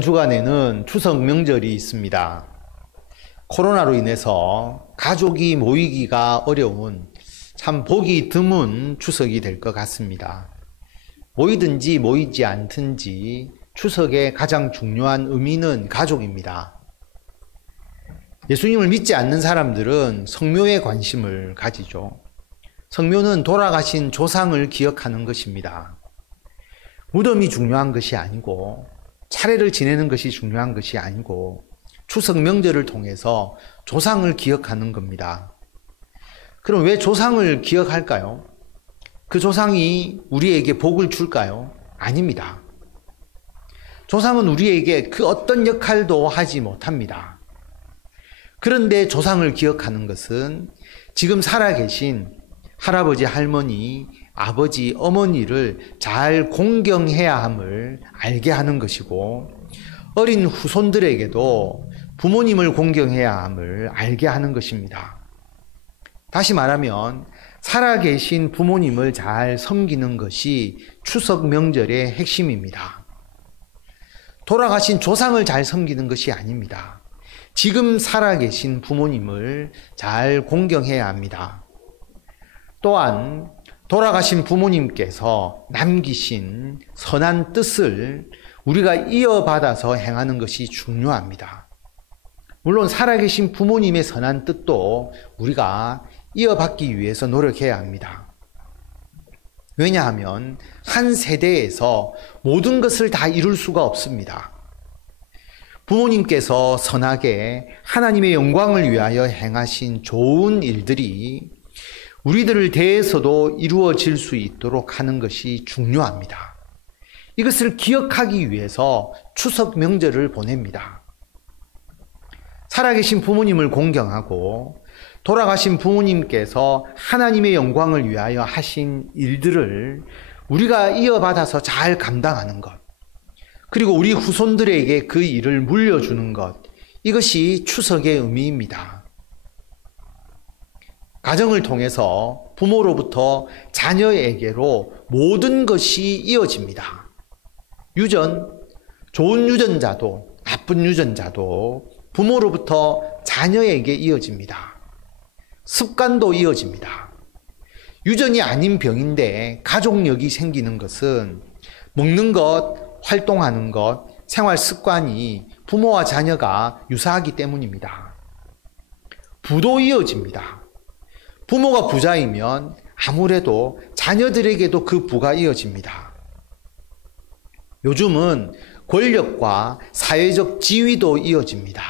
주간에는 추석 명절이 있습니다. 코로나로 인해서 가족이 모이기가 어려운 참 보기 드문 추석이 될 것 같습니다. 모이든지 모이지 않든지 추석의 가장 중요한 의미는 가족입니다. 예수님을 믿지 않는 사람들은 성묘에 관심을 가지죠. 성묘는 돌아가신 조상을 기억하는 것입니다. 무덤이 중요한 것이 아니고 차례를 지내는 것이 중요한 것이 아니고 추석 명절을 통해서 조상을 기억하는 겁니다. 그럼 왜 조상을 기억할까요? 그 조상이 우리에게 복을 줄까요? 아닙니다. 조상은 우리에게 그 어떤 역할도 하지 못합니다. 그런데 조상을 기억하는 것은 지금 살아계신 할아버지, 할머니, 아버지, 어머니를 잘 공경해야 함을 알게 하는 것이고, 어린 후손들에게도 부모님을 공경해야 함을 알게 하는 것입니다. 다시 말하면 살아계신 부모님을 잘 섬기는 것이 추석 명절의 핵심입니다. 돌아가신 조상을 잘 섬기는 것이 아닙니다. 지금 살아계신 부모님을 잘 공경해야 합니다. 또한 돌아가신 부모님께서 남기신 선한 뜻을 우리가 이어받아서 행하는 것이 중요합니다. 물론 살아계신 부모님의 선한 뜻도 우리가 이어받기 위해서 노력해야 합니다. 왜냐하면 한 세대에서 모든 것을 다 이룰 수가 없습니다. 부모님께서 선하게 하나님의 영광을 위하여 행하신 좋은 일들이 우리들을 대해서도 이루어질 수 있도록 하는 것이 중요합니다. 이것을 기억하기 위해서 추석 명절을 보냅니다. 살아계신 부모님을 공경하고 돌아가신 부모님께서 하나님의 영광을 위하여 하신 일들을 우리가 이어받아서 잘 감당하는 것, 그리고 우리 후손들에게 그 일을 물려주는 것, 이것이 추석의 의미입니다. 가정을 통해서 부모로부터 자녀에게로 모든 것이 이어집니다. 유전, 좋은 유전자도 나쁜 유전자도 부모로부터 자녀에게 이어집니다. 습관도 이어집니다. 유전이 아닌 병인데 가족력이 생기는 것은 먹는 것, 활동하는 것, 생활 습관이 부모와 자녀가 유사하기 때문입니다. 부도 이어집니다. 부모가 부자이면 아무래도 자녀들에게도 그 부가 이어집니다. 요즘은 권력과 사회적 지위도 이어집니다.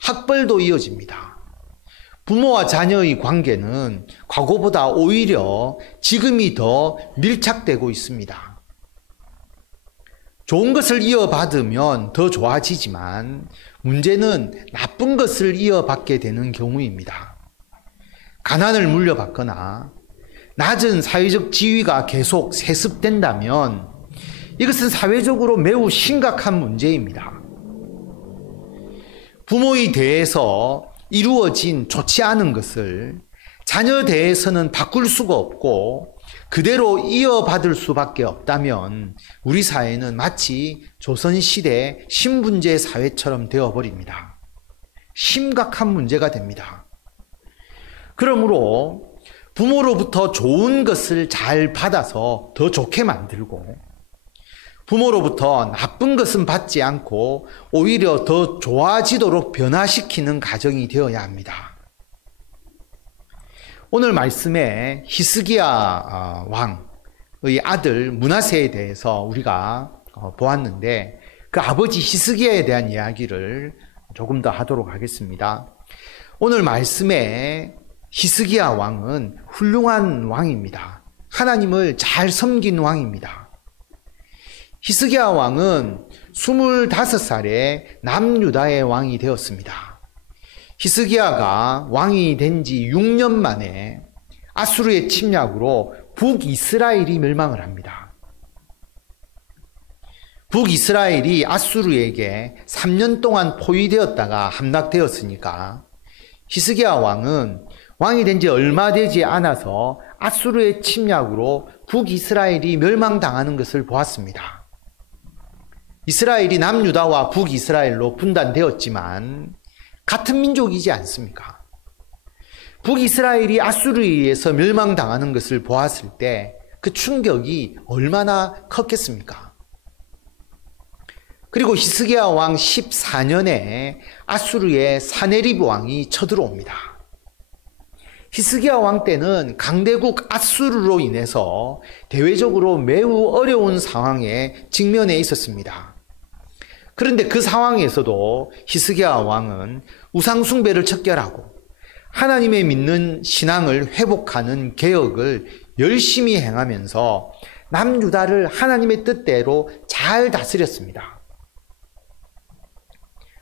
학벌도 이어집니다. 부모와 자녀의 관계는 과거보다 오히려 지금이 더 밀착되고 있습니다. 좋은 것을 이어받으면 더 좋아지지만 문제는 나쁜 것을 이어받게 되는 경우입니다. 가난을 물려받거나 낮은 사회적 지위가 계속 세습된다면 이것은 사회적으로 매우 심각한 문제입니다. 부모에 대해서 이루어진 좋지 않은 것을 자녀에 대해서는 바꿀 수가 없고 그대로 이어받을 수밖에 없다면 우리 사회는 마치 조선시대 신분제 사회처럼 되어버립니다. 심각한 문제가 됩니다. 그러므로 부모로부터 좋은 것을 잘 받아서 더 좋게 만들고 부모로부터 나쁜 것은 받지 않고 오히려 더 좋아지도록 변화시키는 가정이 되어야 합니다. 오늘 말씀에 히스기야 왕의 아들 므낫세에 대해서 우리가 보았는데 그 아버지 히스기야에 대한 이야기를 조금 더 하도록 하겠습니다. 오늘 말씀에 히스기야 왕은 훌륭한 왕입니다. 하나님을 잘 섬긴 왕입니다. 히스기야 왕은 25살에 남유다의 왕이 되었습니다. 히스기야가 왕이 된 지 6년 만에 아수르의 침략으로 북이스라엘이 멸망을 합니다. 북이스라엘이 아수르에게 3년 동안 포위되었다가 함락되었으니까 히스기야 왕은 왕이 된 지 얼마 되지 않아서 아수르의 침략으로 북이스라엘이 멸망당하는 것을 보았습니다. 이스라엘이 남유다와 북이스라엘로 분단되었지만 같은 민족이지 않습니까? 북이스라엘이 아수르에 의해서 멸망당하는 것을 보았을 때 그 충격이 얼마나 컸겠습니까? 그리고 히스기야 왕 14년에 아수르의 사네립 왕이 쳐들어옵니다. 히스기야 왕 때는 강대국 아수르로 인해서 대외적으로 매우 어려운 상황에 직면해 있었습니다. 그런데 그 상황에서도 히스기야 왕은 우상숭배를 척결하고 하나님의 믿는 신앙을 회복하는 개혁을 열심히 행하면서 남유다를 하나님의 뜻대로 잘 다스렸습니다.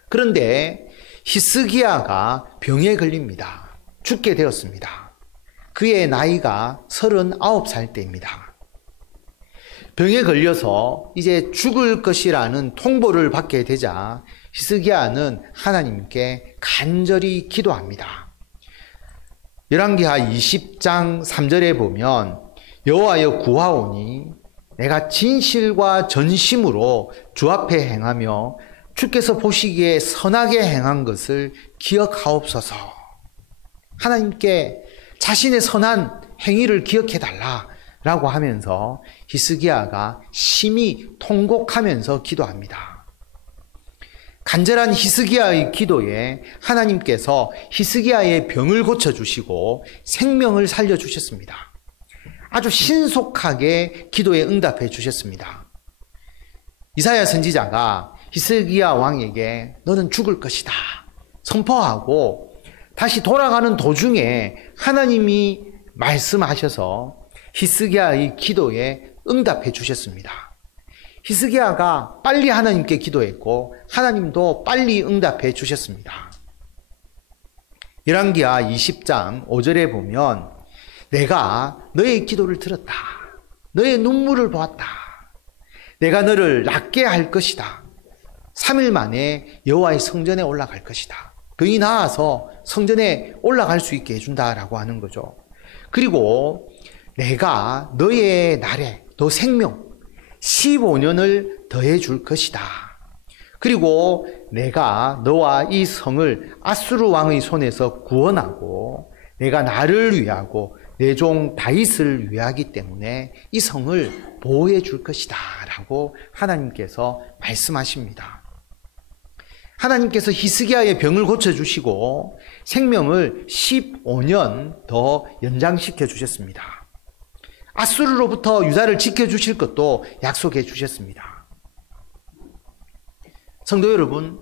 그런데 히스기야가 병에 걸립니다. 죽게 되었습니다. 그의 나이가 39살 때입니다. 병에 걸려서 이제 죽을 것이라는 통보를 받게 되자 히스기야는 하나님께 간절히 기도합니다. 열왕기하 20장 3절에 보면 여호와여 구하오니 내가 진실과 전심으로 주 앞에 행하며 주께서 보시기에 선하게 행한 것을 기억하옵소서. 하나님께 자신의 선한 행위를 기억해달라라고 하면서 히스기야가 심히 통곡하면서 기도합니다. 간절한 히스기야의 기도에 하나님께서 히스기야의 병을 고쳐주시고 생명을 살려주셨습니다. 아주 신속하게 기도에 응답해 주셨습니다. 이사야 선지자가 히스기야 왕에게 너는 죽을 것이다 선포하고 다시 돌아가는 도중에 하나님이 말씀하셔서 히스기야의 기도에 응답해 주셨습니다. 히스기야가 빨리 하나님께 기도했고 하나님도 빨리 응답해 주셨습니다. 열왕기하 20장 5절에 보면 내가 너의 기도를 들었다. 너의 눈물을 보았다. 내가 너를 낫게 할 것이다. 3일 만에 여호와의 성전에 올라갈 것이다. 병이 나아서 성전에 올라갈 수 있게 해준다라고 하는 거죠. 그리고 내가 너의 날에 너 생명 15년을 더해 줄 것이다. 그리고 내가 너와 이 성을 아수르 왕의 손에서 구원하고 내가 나를 위하고 내 종 다윗을 위하기 때문에 이 성을 보호해 줄 것이다 라고 하나님께서 말씀하십니다. 하나님께서 히스기야의 병을 고쳐주시고 생명을 15년 더 연장시켜 주셨습니다. 아수르로부터 유다를 지켜주실 것도 약속해 주셨습니다. 성도 여러분,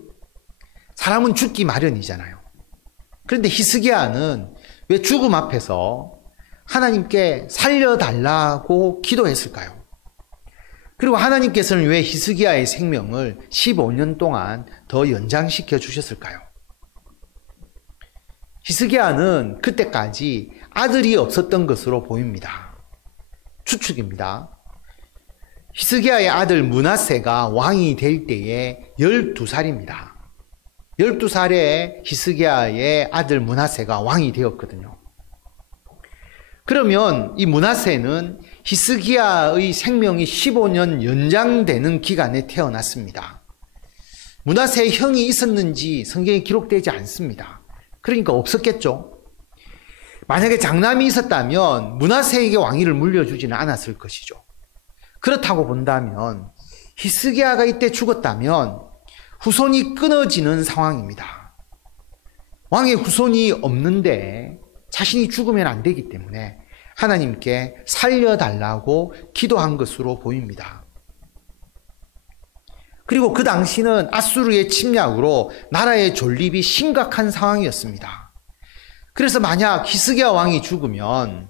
사람은 죽기 마련이잖아요. 그런데 히스기야는 왜 죽음 앞에서 하나님께 살려달라고 기도했을까요? 그리고 하나님께서는 왜 히스기야의 생명을 15년 동안 더 연장시켜 주셨을까요? 히스기야는 그때까지 아들이 없었던 것으로 보입니다. 추측입니다. 히스기야의 아들 므낫세가 왕이 될 때에 12살입니다. 12살에 히스기야의 아들 므낫세가 왕이 되었거든요. 그러면 이 므낫세는 히스기야의 생명이 15년 연장되는 기간에 태어났습니다. 므낫세의 형이 있었는지 성경에 기록되지 않습니다. 그러니까 없었겠죠. 만약에 장남이 있었다면 므낫세에게 왕위를 물려주지는 않았을 것이죠. 그렇다고 본다면 히스기야가 이때 죽었다면 후손이 끊어지는 상황입니다. 왕의 후손이 없는데 자신이 죽으면 안 되기 때문에 하나님께 살려달라고 기도한 것으로 보입니다. 그리고 그 당시는 아수르의 침략으로 나라의 존립이 심각한 상황이었습니다. 그래서 만약 히스기야 왕이 죽으면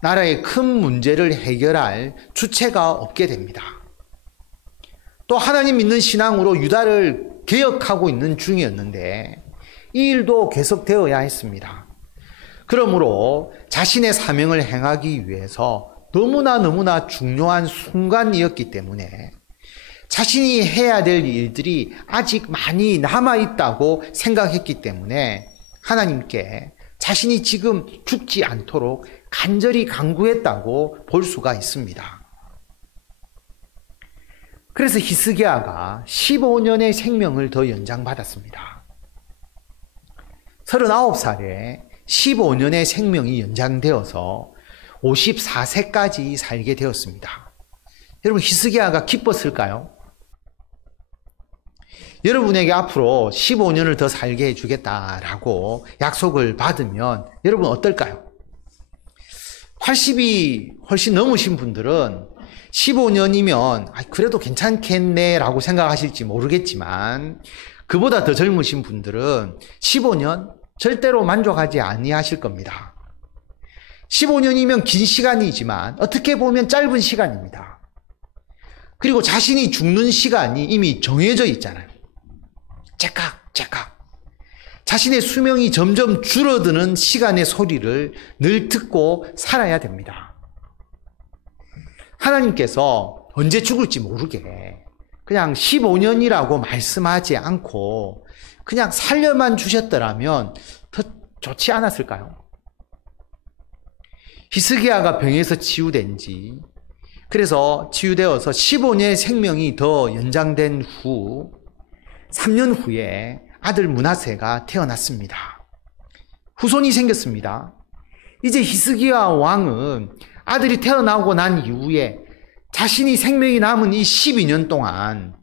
나라의 큰 문제를 해결할 주체가 없게 됩니다. 또 하나님 믿는 신앙으로 유다를 개혁하고 있는 중이었는데 이 일도 계속되어야 했습니다. 그러므로 자신의 사명을 행하기 위해서 너무나 중요한 순간이었기 때문에 자신이 해야 될 일들이 아직 많이 남아있다고 생각했기 때문에 하나님께 자신이 지금 죽지 않도록 간절히 간구했다고 볼 수가 있습니다. 그래서 히스기야가 15년의 생명을 더 연장받았습니다. 39살에 15년의 생명이 연장되어서 54세까지 살게 되었습니다. 여러분, 히스기야가 기뻤을까요? 여러분에게 앞으로 15년을 더 살게 해주겠다라고 약속을 받으면 여러분 어떨까요? 80이 훨씬 넘으신 분들은 15년이면 그래도 괜찮겠네라고 생각하실지 모르겠지만, 그보다 더 젊으신 분들은 15년 절대로 만족하지 아니하실 겁니다. 15년이면 긴 시간이지만 어떻게 보면 짧은 시간입니다. 그리고 자신이 죽는 시간이 이미 정해져 있잖아요. 째깍째깍. 자신의 수명이 점점 줄어드는 시간의 소리를 늘 듣고 살아야 됩니다. 하나님께서 언제 죽을지 모르게 그냥 15년이라고 말씀하지 않고 그냥 살려만 주셨더라면 더 좋지 않았을까요? 히스기야가 병에서 치유된 지, 그래서 치유되어서 15년의 생명이 더 연장된 후 3년 후에 아들 므낫세가 태어났습니다. 후손이 생겼습니다. 이제 히스기야 왕은 아들이 태어나고 난 이후에 자신이 생명이 남은 이 12년 동안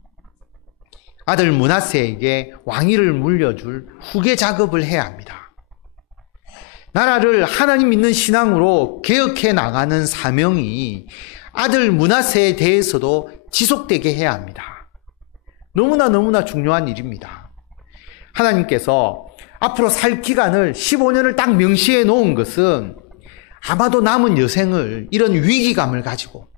아들 므낫세에게 왕위를 물려줄 후계 작업을 해야 합니다. 나라를 하나님 믿는 신앙으로 개혁해 나가는 사명이 아들 므낫세에 대해서도 지속되게 해야 합니다. 너무나 중요한 일입니다. 하나님께서 앞으로 살 기간을 15년을 딱 명시해 놓은 것은 아마도 남은 여생을 이런 위기감을 가지고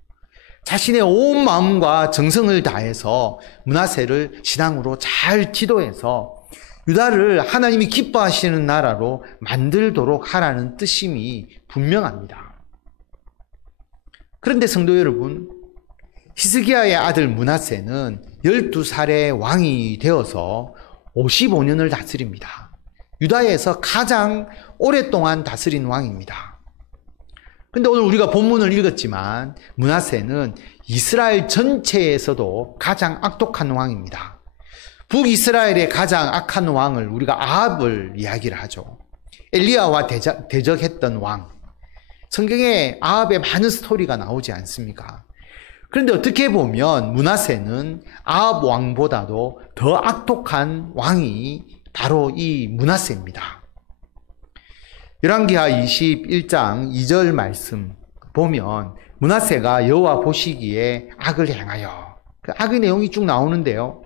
자신의 온 마음과 정성을 다해서 므낫세를 신앙으로 잘 지도해서 유다를 하나님이 기뻐하시는 나라로 만들도록 하라는 뜻임이 분명합니다. 그런데 성도 여러분, 히스기야의 아들 므낫세는 12살의 왕이 되어서 55년을 다스립니다. 유다에서 가장 오랫동안 다스린 왕입니다. 그런데 오늘 우리가 본문을 읽었지만 므낫세는 이스라엘 전체에서도 가장 악독한 왕입니다. 북이스라엘의 가장 악한 왕을 우리가 아합을 이야기를 하죠. 엘리야와 대적했던 왕. 성경에 아합의 많은 스토리가 나오지 않습니까? 그런데 어떻게 보면 므낫세는 아합 왕보다도 더 악독한 왕이 바로 이 므낫세입니다. 열왕기하 21장 2절 말씀 보면 므낫세가 여호와 보시기에 악을 행하여, 그 악의 내용이 쭉 나오는데요.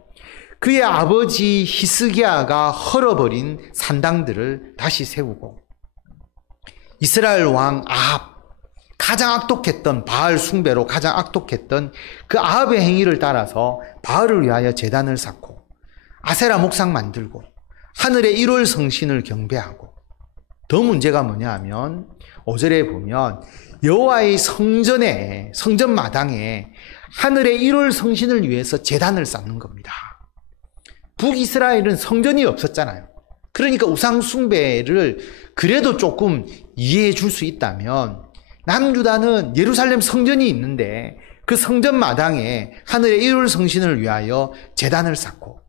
그의 아버지 히스기야가 헐어버린 산당들을 다시 세우고, 이스라엘 왕 아합, 가장 악독했던 바알 숭배로 가장 악독했던 그 아합의 행위를 따라서 바알을 위하여 제단을 쌓고 아세라 목상 만들고 하늘의 1월 성신을 경배하고, 더 문제가 뭐냐 하면 5절에 보면 여호와의 성전에, 성전 마당에 하늘의 1월 성신을 위해서 제단을 쌓는 겁니다. 북이스라엘은 성전이 없었잖아요. 그러니까 우상 숭배를 그래도 조금 이해해 줄 수 있다면, 남유다는 예루살렘 성전이 있는데 그 성전 마당에 하늘의 1월 성신을 위하여 제단을 쌓고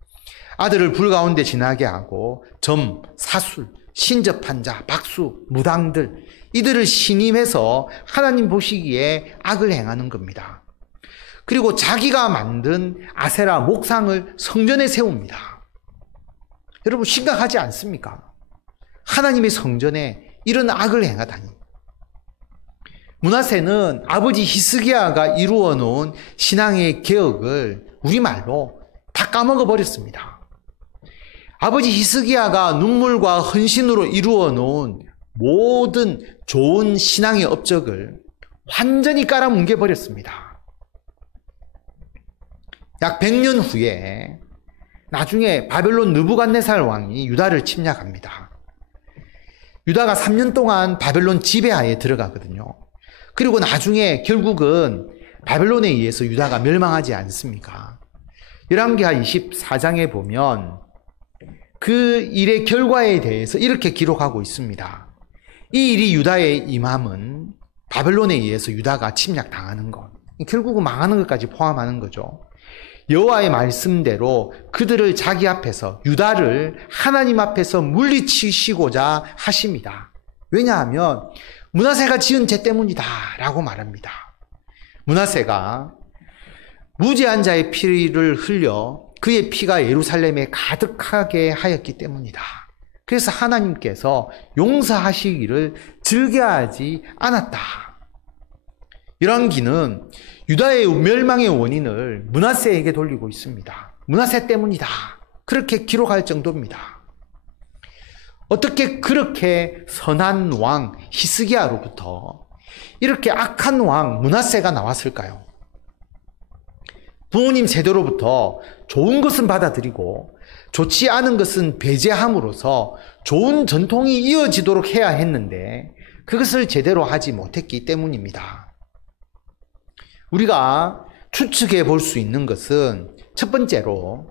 아들을 불 가운데 지나게 하고 점, 사술, 신접한 자, 박수, 무당들, 이들을 신임해서 하나님 보시기에 악을 행하는 겁니다. 그리고 자기가 만든 아세라 목상을 성전에 세웁니다. 여러분, 심각하지 않습니까? 하나님의 성전에 이런 악을 행하다니. 므낫세는 아버지 히스기야가 이루어 놓은 신앙의 개혁을 우리말로 다 까먹어 버렸습니다. 아버지 히스기야가 눈물과 헌신으로 이루어 놓은 모든 좋은 신앙의 업적을 완전히 깔아뭉개 버렸습니다. 약 100년 후에 나중에 바벨론 느부갓네살 왕이 유다를 침략합니다. 유다가 3년 동안 바벨론 지배하에 들어가거든요. 그리고 나중에 결국은 바벨론에 의해서 유다가 멸망하지 않습니까? 열왕기하 24장에 보면 그 일의 결과에 대해서 이렇게 기록하고 있습니다. 이 일이 유다에 임함은 바벨론에 의해서 유다가 침략당하는 것, 결국은 망하는 것까지 포함하는 거죠. 여호와의 말씀대로 그들을 자기 앞에서, 유다를 하나님 앞에서 물리치시고자 하십니다. 왜냐하면 므낫세가 지은 죄 때문이다 라고 말합니다. 므낫세가 무죄한 자의 피를 흘려 그의 피가 예루살렘에 가득하게 하였기 때문이다. 그래서 하나님께서 용서하시기를 즐겨하지 않았다. 열왕기는 유다의 멸망의 원인을 므낫세에게 돌리고 있습니다. 므낫세 때문이다. 그렇게 기록할 정도입니다. 어떻게 그렇게 선한 왕 히스기야로부터 이렇게 악한 왕 므낫세가 나왔을까요? 부모님 세대로부터 좋은 것은 받아들이고 좋지 않은 것은 배제함으로써 좋은 전통이 이어지도록 해야 했는데 그것을 제대로 하지 못했기 때문입니다. 우리가 추측해 볼 수 있는 것은 첫 번째로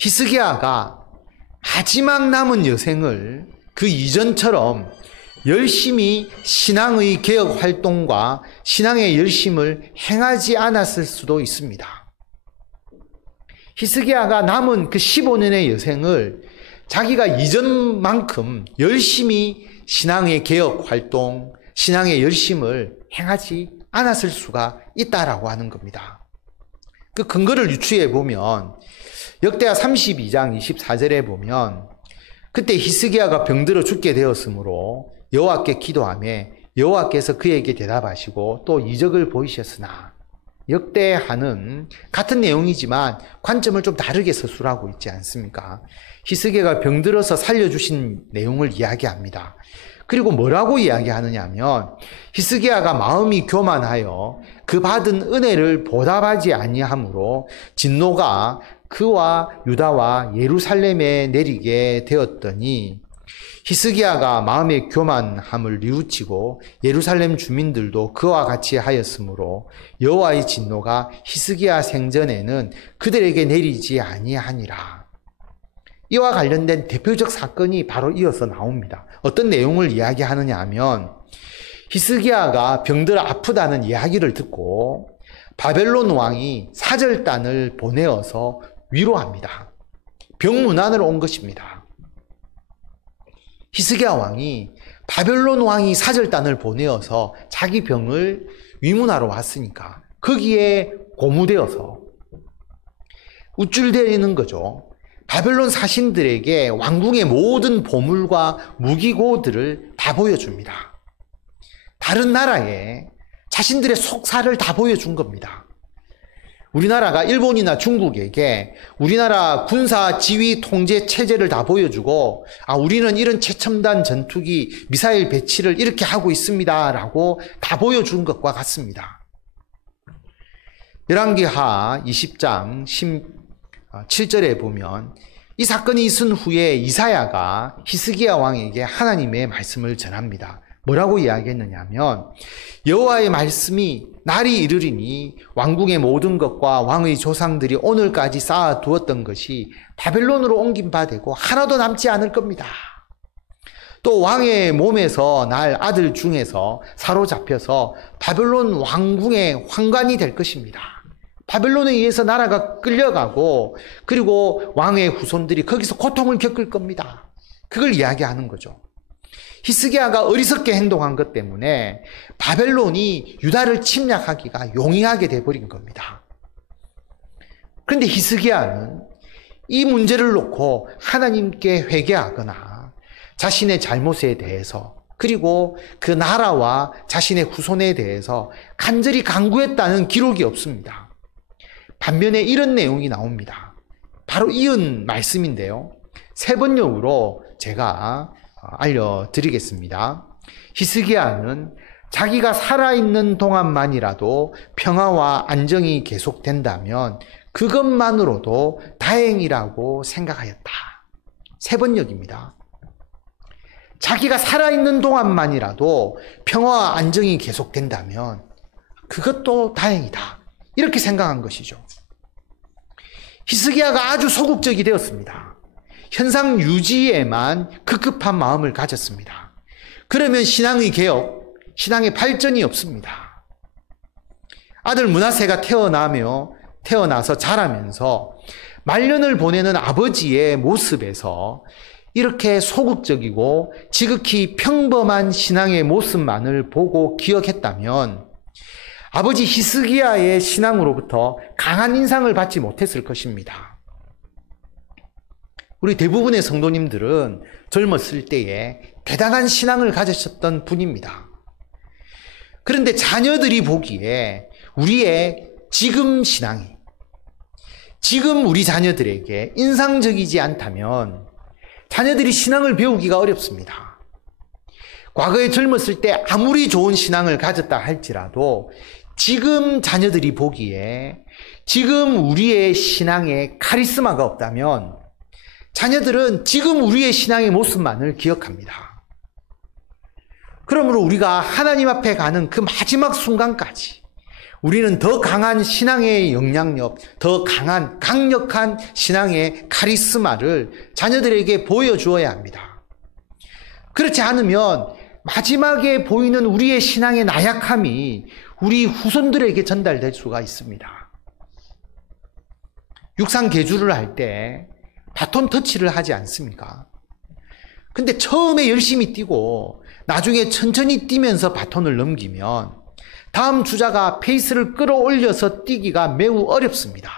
히스기야가 마지막 남은 여생을 그 이전처럼 열심히 신앙의 개혁 활동과 신앙의 열심을 행하지 않았을 수도 있습니다. 히스기야가 남은 그 15년의 여생을 자기가 이전만큼 열심히 신앙의 개혁 활동, 신앙의 열심을 행하지 않았을 수가 있다라고 하는 겁니다. 그 근거를 유추해 보면 역대하 32장 24절에 보면 그때 히스기야가 병들어 죽게 되었으므로 여호와께 기도하며 여호와께서 그에게 대답하시고 또 이적을 보이셨으나, 역대하는 같은 내용이지만 관점을 좀 다르게 서술하고 있지 않습니까? 히스기야가 병들어서 살려주신 내용을 이야기합니다. 그리고 뭐라고 이야기하느냐 하면 히스기야가 마음이 교만하여 그 받은 은혜를 보답하지 아니하므로 진노가 그와 유다와 예루살렘에 내리게 되었더니, 히스기야가 마음의 교만함을 뉘우치고 예루살렘 주민들도 그와 같이 하였으므로 여호와의 진노가 히스기야 생전에는 그들에게 내리지 아니하니라. 이와 관련된 대표적 사건이 바로 이어서 나옵니다. 어떤 내용을 이야기하느냐 하면 히스기야가 병들어 아프다는 이야기를 듣고 바벨론 왕이 사절단을 보내어서 위로합니다. 병문안으로 온 것입니다. 히스기야 왕이 바벨론 왕이 사절단을 보내어서 자기 병을 위문하러 왔으니까 거기에 고무되어서 우쭐대리는 거죠. 바벨론 사신들에게 왕궁의 모든 보물과 무기고들을 다 보여줍니다. 다른 나라에 자신들의 속사를 다 보여준 겁니다. 우리나라가 일본이나 중국에게 우리나라 군사 지휘 통제 체제를 다 보여주고, 우리는 이런 최첨단 전투기 미사일 배치를 이렇게 하고 있습니다 라고 다 보여준 것과 같습니다. 열왕기하 20장 17절에 보면 이 사건이 있은 후에 이사야가 히스기야 왕에게 하나님의 말씀을 전합니다. 뭐라고 이야기했느냐 하면 여호와의 말씀이 날이 이르리니 왕궁의 모든 것과 왕의 조상들이 오늘까지 쌓아두었던 것이 바벨론으로 옮긴 바 되고 하나도 남지 않을 겁니다. 또 왕의 몸에서 날 아들 중에서 사로잡혀서 바벨론 왕궁의 환관이 될 것입니다. 바벨론에 의해서 나라가 끌려가고 그리고 왕의 후손들이 거기서 고통을 겪을 겁니다. 그걸 이야기하는 거죠. 히스기야가 어리석게 행동한 것 때문에 바벨론이 유다를 침략하기가 용이하게 돼버린 겁니다. 그런데 히스기야는 이 문제를 놓고 하나님께 회개하거나 자신의 잘못에 대해서 그리고 그 나라와 자신의 후손에 대해서 간절히 간구했다는 기록이 없습니다. 반면에 이런 내용이 나옵니다. 바로 이은 말씀인데요. 세 번역으로 제가 알려드리겠습니다. 히스기야는 자기가 살아있는 동안만이라도 평화와 안정이 계속된다면 그것만으로도 다행이라고 생각하였다. 세 번역입니다. 자기가 살아있는 동안만이라도 평화와 안정이 계속된다면 그것도 다행이다. 이렇게 생각한 것이죠. 히스기야가 아주 소극적이 되었습니다. 현상 유지에만 급급한 마음을 가졌습니다. 그러면 신앙의 개혁, 신앙의 발전이 없습니다. 아들 므낫세가 태어나서 자라면서 말년을 보내는 아버지의 모습에서 이렇게 소극적이고 지극히 평범한 신앙의 모습만을 보고 기억했다면 아버지 히스기야의 신앙으로부터 강한 인상을 받지 못했을 것입니다. 우리 대부분의 성도님들은 젊었을 때에 대단한 신앙을 가지셨던 분입니다. 그런데 자녀들이 보기에 우리의 지금 신앙이 지금 우리 자녀들에게 인상적이지 않다면 자녀들이 신앙을 배우기가 어렵습니다. 과거에 젊었을 때 아무리 좋은 신앙을 가졌다 할지라도 지금 자녀들이 보기에 지금 우리의 신앙에 카리스마가 없다면 자녀들은 지금 우리의 신앙의 모습만을 기억합니다. 그러므로 우리가 하나님 앞에 가는 그 마지막 순간까지 우리는 더 강한 신앙의 영향력, 더 강한 강력한 신앙의 카리스마를 자녀들에게 보여주어야 합니다. 그렇지 않으면 마지막에 보이는 우리의 신앙의 나약함이 우리 후손들에게 전달될 수가 있습니다. 육상 계주를 할 때 바톤 터치를 하지 않습니까? 근데 처음에 열심히 뛰고 나중에 천천히 뛰면서 바톤을 넘기면 다음 주자가 페이스를 끌어올려서 뛰기가 매우 어렵습니다.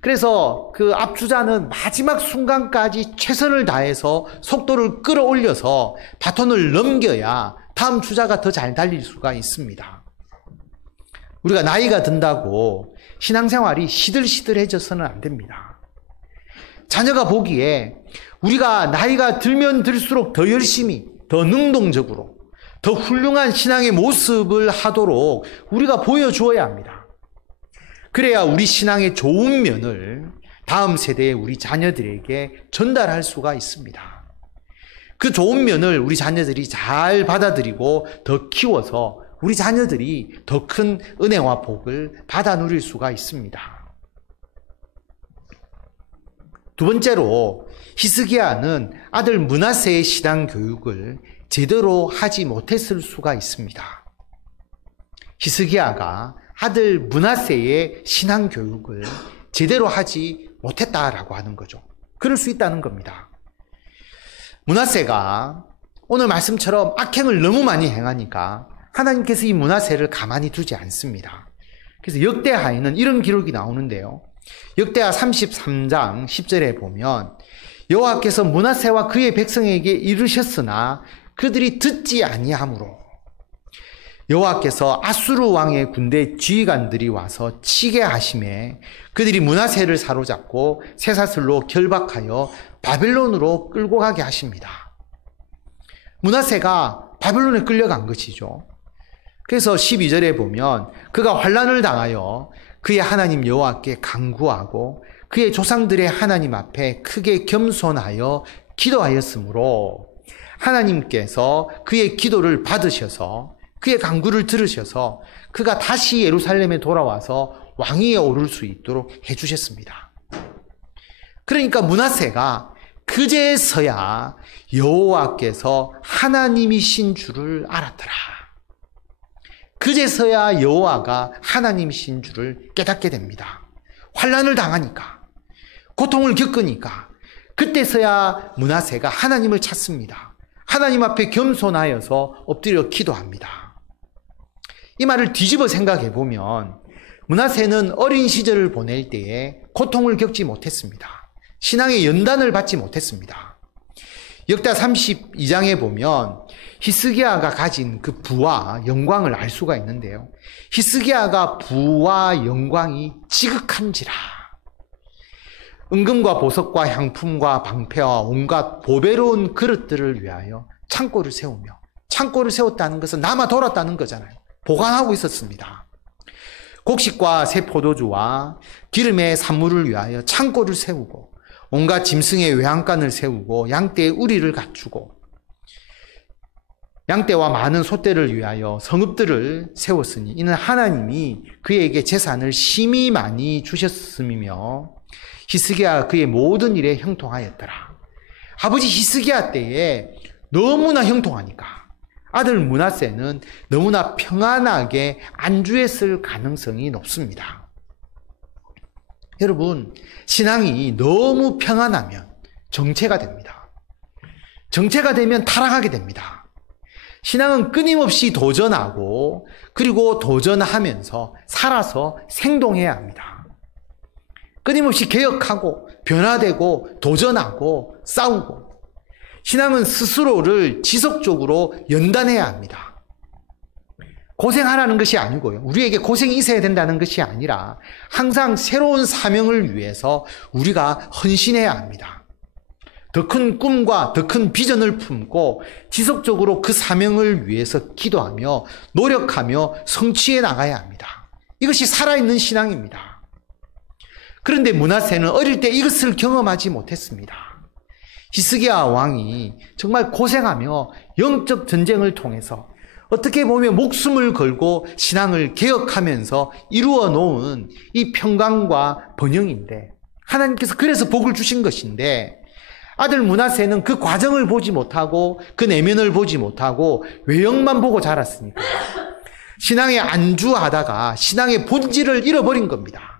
그래서 그 앞주자는 마지막 순간까지 최선을 다해서 속도를 끌어올려서 바톤을 넘겨야 다음 주자가 더 잘 달릴 수가 있습니다. 우리가 나이가 든다고 신앙생활이 시들시들해져서는 안 됩니다. 자녀가 보기에 우리가 나이가 들면 들수록 더 열심히, 더 능동적으로, 더 훌륭한 신앙의 모습을 하도록 우리가 보여주어야 합니다. 그래야 우리 신앙의 좋은 면을 다음 세대의 우리 자녀들에게 전달할 수가 있습니다. 그 좋은 면을 우리 자녀들이 잘 받아들이고 더 키워서 우리 자녀들이 더 큰 은혜와 복을 받아 누릴 수가 있습니다. 두 번째로 히스기야는 아들 므낫세의 신앙 교육을 제대로 하지 못했을 수가 있습니다. 히스기야가 아들 므낫세의 신앙 교육을 제대로 하지 못했다라고 하는 거죠. 그럴 수 있다는 겁니다. 므낫세가 오늘 말씀처럼 악행을 너무 많이 행하니까 하나님께서 이 므낫세를 가만히 두지 않습니다. 그래서 역대하에는 이런 기록이 나오는데요. 역대하 33장 10절에 보면 여호와께서 므낫세와 그의 백성에게 이르셨으나 그들이 듣지 아니하므로 여호와께서 아수르 왕의 군대 지휘관들이 와서 치게 하심에 그들이 므낫세를 사로잡고 쇠사슬로 결박하여 바벨론으로 끌고 가게 하십니다. 므낫세가 바벨론에 끌려간 것이죠. 그래서 12절에 보면 그가 환난을 당하여 그의 하나님 여호와께 간구하고 그의 조상들의 하나님 앞에 크게 겸손하여 기도하였으므로 하나님께서 그의 기도를 받으셔서 그의 간구를 들으셔서 그가 다시 예루살렘에 돌아와서 왕위에 오를 수 있도록 해주셨습니다. 그러니까 므낫세가 그제서야 여호와께서 하나님이신 줄을 알았더라. 그제서야 여호와가 하나님이신 줄을 깨닫게 됩니다. 환난을 당하니까, 고통을 겪으니까 그때서야 므낫세가 하나님을 찾습니다. 하나님 앞에 겸손하여서 엎드려 기도합니다. 이 말을 뒤집어 생각해 보면 므낫세는 어린 시절을 보낼 때에 고통을 겪지 못했습니다. 신앙의 연단을 받지 못했습니다. 역대 32장에 보면 히스기야가 가진 그 부와 영광을 알 수가 있는데요. 히스기야가 부와 영광이 지극한지라 은금과 보석과 향품과 방패와 온갖 보배로운 그릇들을 위하여 창고를 세우며, 창고를 세웠다는 것은 남아 돌았다는 거잖아요. 보관하고 있었습니다. 곡식과 새 포도주와 기름의 산물을 위하여 창고를 세우고 온갖 짐승의 외양간을 세우고 양떼의 우리를 갖추고 양떼와 많은 소떼를 위하여 성읍들을 세웠으니 이는 하나님이 그에게 재산을 심히 많이 주셨음이며 히스기야가 그의 모든 일에 형통하였더라. 아버지 히스기야 때에 너무나 형통하니까 아들 므낫세는 너무나 평안하게 안주했을 가능성이 높습니다. 여러분, 신앙이 너무 평안하면 정체가 됩니다. 정체가 되면 타락하게 됩니다. 신앙은 끊임없이 도전하고 그리고 도전하면서 살아서 생동해야 합니다. 끊임없이 개혁하고 변화되고 도전하고 싸우고 신앙은 스스로를 지속적으로 연단해야 합니다. 고생하라는 것이 아니고요. 우리에게 고생이 있어야 된다는 것이 아니라 항상 새로운 사명을 위해서 우리가 헌신해야 합니다. 더 큰 꿈과 더 큰 비전을 품고 지속적으로 그 사명을 위해서 기도하며 노력하며 성취해 나가야 합니다. 이것이 살아있는 신앙입니다. 그런데 므낫세는 어릴 때 이것을 경험하지 못했습니다. 히스기야 왕이 정말 고생하며 영적 전쟁을 통해서 어떻게 보면 목숨을 걸고 신앙을 개혁하면서 이루어 놓은 이 평강과 번영인데 하나님께서 그래서 복을 주신 것인데 아들 므낫세는 그 과정을 보지 못하고 그 내면을 보지 못하고 외형만 보고 자랐으니까 신앙에 안주하다가 신앙의 본질을 잃어버린 겁니다.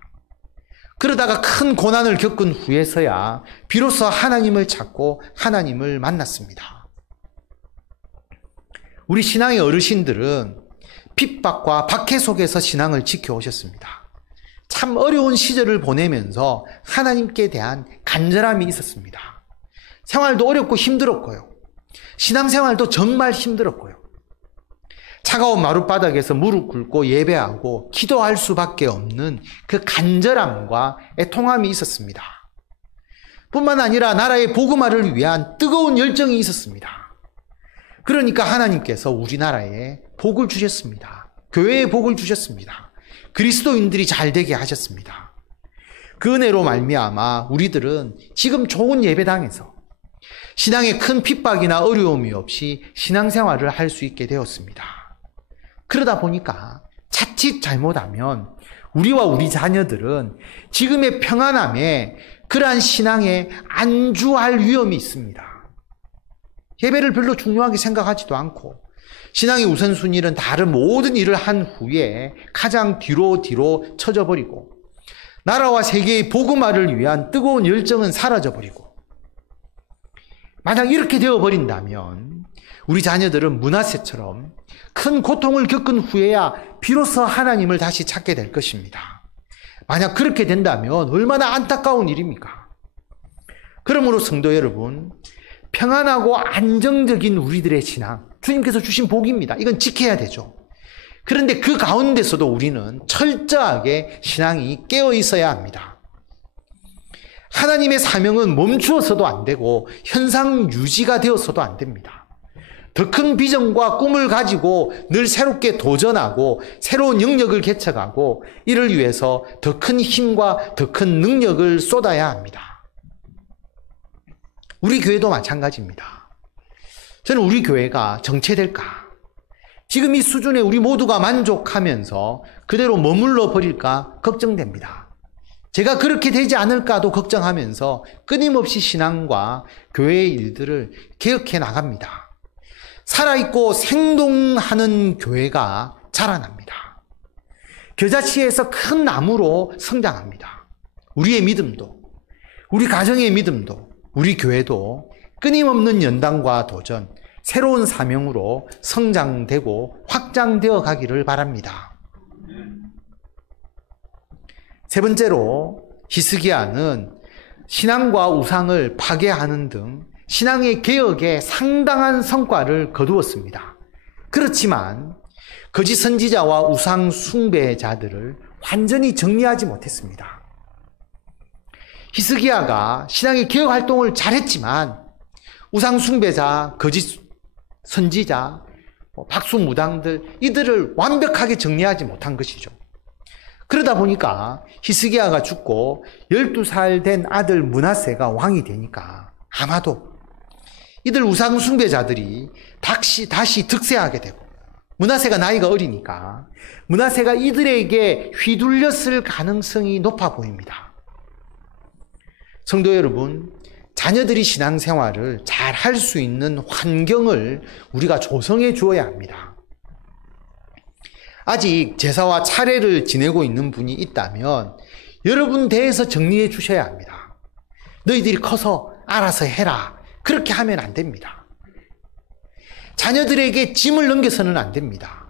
그러다가 큰 고난을 겪은 후에서야 비로소 하나님을 찾고 하나님을 만났습니다. 우리 신앙의 어르신들은 핍박과 박해 속에서 신앙을 지켜오셨습니다. 참 어려운 시절을 보내면서 하나님께 대한 간절함이 있었습니다. 생활도 어렵고 힘들었고요. 신앙생활도 정말 힘들었고요. 차가운 마룻바닥에서 무릎 꿇고 예배하고 기도할 수밖에 없는 그 간절함과 애통함이 있었습니다. 뿐만 아니라 나라의 복음화를 위한 뜨거운 열정이 있었습니다. 그러니까 하나님께서 우리나라에 복을 주셨습니다. 교회에 복을 주셨습니다. 그리스도인들이 잘 되게 하셨습니다. 그 은혜로 말미암아 우리들은 지금 좋은 예배당에서 신앙에 큰 핍박이나 어려움이 없이 신앙생활을 할 수 있게 되었습니다. 그러다 보니까 자칫 잘못하면 우리와 우리 자녀들은 지금의 평안함에 그러한 신앙에 안주할 위험이 있습니다. 예배를 별로 중요하게 생각하지도 않고 신앙의 우선순위는 다른 모든 일을 한 후에 가장 뒤로 쳐져버리고 나라와 세계의 복음화를 위한 뜨거운 열정은 사라져버리고 만약 이렇게 되어버린다면 우리 자녀들은 므낫세처럼 큰 고통을 겪은 후에야 비로소 하나님을 다시 찾게 될 것입니다. 만약 그렇게 된다면 얼마나 안타까운 일입니까? 그러므로 성도 여러분, 평안하고 안정적인 우리들의 신앙, 주님께서 주신 복입니다. 이건 지켜야 되죠. 그런데 그 가운데서도 우리는 철저하게 신앙이 깨어 있어야 합니다. 하나님의 사명은 멈추어서도 안 되고 현상 유지가 되어서도 안 됩니다. 더 큰 비전과 꿈을 가지고 늘 새롭게 도전하고 새로운 영역을 개척하고 이를 위해서 더 큰 힘과 더 큰 능력을 쏟아야 합니다. 우리 교회도 마찬가지입니다. 저는 우리 교회가 정체될까? 지금 이 수준에 우리 모두가 만족하면서 그대로 머물러 버릴까 걱정됩니다. 제가 그렇게 되지 않을까도 걱정하면서 끊임없이 신앙과 교회의 일들을 개혁해 나갑니다. 살아있고 생동하는 교회가 자라납니다. 겨자씨에서 큰 나무로 성장합니다. 우리의 믿음도, 우리 가정의 믿음도, 우리 교회도 끊임없는 연단과 도전, 새로운 사명으로 성장되고 확장되어 가기를 바랍니다. 세 번째로 히스기야는 신앙과 우상을 파괴하는 등 신앙의 개혁에 상당한 성과를 거두었습니다. 그렇지만 거짓 선지자와 우상 숭배자들을 완전히 정리하지 못했습니다. 히스기야가 신앙의 개혁 활동을 잘했지만 우상 숭배자, 거짓 선지자, 박수무당들 이들을 완벽하게 정리하지 못한 것이죠. 그러다 보니까 히스기야가 죽고 12살 된 아들 므낫세가 왕이 되니까 아마도 이들 우상 숭배자들이 다시 득세하게 되고 므낫세가 나이가 어리니까 므낫세가 이들에게 휘둘렸을 가능성이 높아 보입니다. 성도 여러분, 자녀들이 신앙생활을 잘 할 수 있는 환경을 우리가 조성해 주어야 합니다. 아직 제사와 차례를 지내고 있는 분이 있다면 여러분 대해서 정리해 주셔야 합니다. 너희들이 커서 알아서 해라. 그렇게 하면 안 됩니다. 자녀들에게 짐을 넘겨서는 안 됩니다.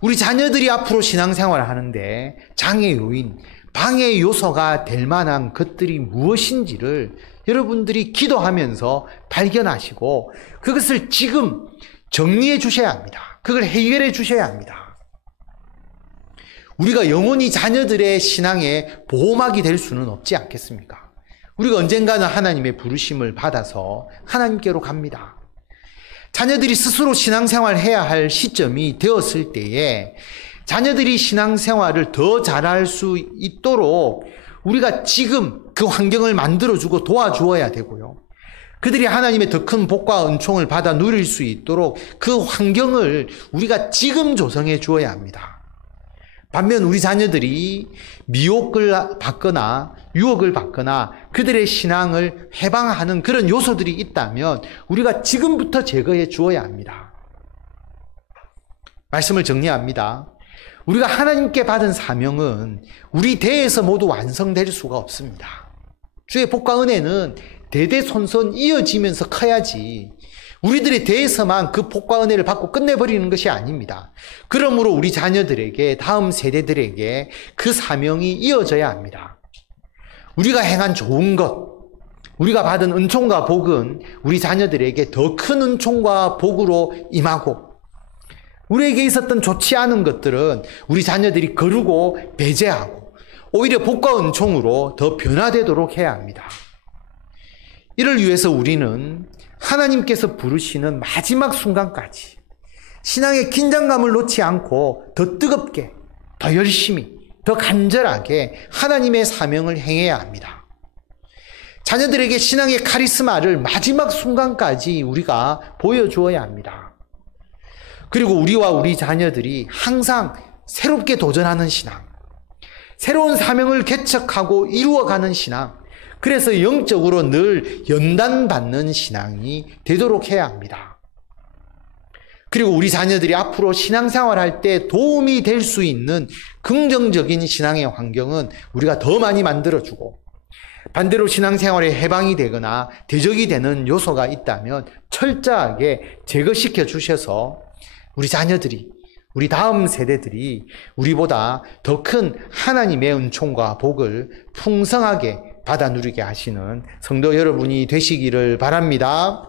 우리 자녀들이 앞으로 신앙생활을 하는데 장애 요인, 방해 요소가 될 만한 것들이 무엇인지를 여러분들이 기도하면서 발견하시고 그것을 지금 정리해 주셔야 합니다. 그걸 해결해 주셔야 합니다. 우리가 영원히 자녀들의 신앙에 보호막이 될 수는 없지 않겠습니까? 우리가 언젠가는 하나님의 부르심을 받아서 하나님께로 갑니다. 자녀들이 스스로 신앙생활을 해야 할 시점이 되었을 때에 자녀들이 신앙생활을 더 잘할 수 있도록 우리가 지금 그 환경을 만들어주고 도와주어야 되고요. 그들이 하나님의 더 큰 복과 은총을 받아 누릴 수 있도록 그 환경을 우리가 지금 조성해 주어야 합니다. 반면 우리 자녀들이 미혹을 받거나 유혹을 받거나 그들의 신앙을 해방하는 그런 요소들이 있다면 우리가 지금부터 제거해 주어야 합니다. 말씀을 정리합니다. 우리가 하나님께 받은 사명은 우리 대에서 모두 완성될 수가 없습니다. 주의 복과 은혜는 대대손손 이어지면서 커야지 우리들의 대에서만 그 복과 은혜를 받고 끝내버리는 것이 아닙니다. 그러므로 우리 자녀들에게, 다음 세대들에게 그 사명이 이어져야 합니다. 우리가 행한 좋은 것, 우리가 받은 은총과 복은 우리 자녀들에게 더 큰 은총과 복으로 임하고, 우리에게 있었던 좋지 않은 것들은 우리 자녀들이 거르고 배제하고 오히려 복과 은총으로 더 변화되도록 해야 합니다. 이를 위해서 우리는 하나님께서 부르시는 마지막 순간까지 신앙의 긴장감을 놓지 않고 더 뜨겁게, 더 열심히, 더 간절하게 하나님의 사명을 행해야 합니다. 자녀들에게 신앙의 카리스마를 마지막 순간까지 우리가 보여주어야 합니다. 그리고 우리와 우리 자녀들이 항상 새롭게 도전하는 신앙, 새로운 사명을 개척하고 이루어가는 신앙, 그래서 영적으로 늘 연단받는 신앙이 되도록 해야 합니다. 그리고 우리 자녀들이 앞으로 신앙생활할 때 도움이 될 수 있는 긍정적인 신앙의 환경은 우리가 더 많이 만들어주고, 반대로 신앙생활에 해방이 되거나 대적이 되는 요소가 있다면 철저하게 제거시켜 주셔서 우리 자녀들이, 우리 다음 세대들이 우리보다 더 큰 하나님의 은총과 복을 풍성하게 받아 누리게 하시는 성도 여러분이 되시기를 바랍니다.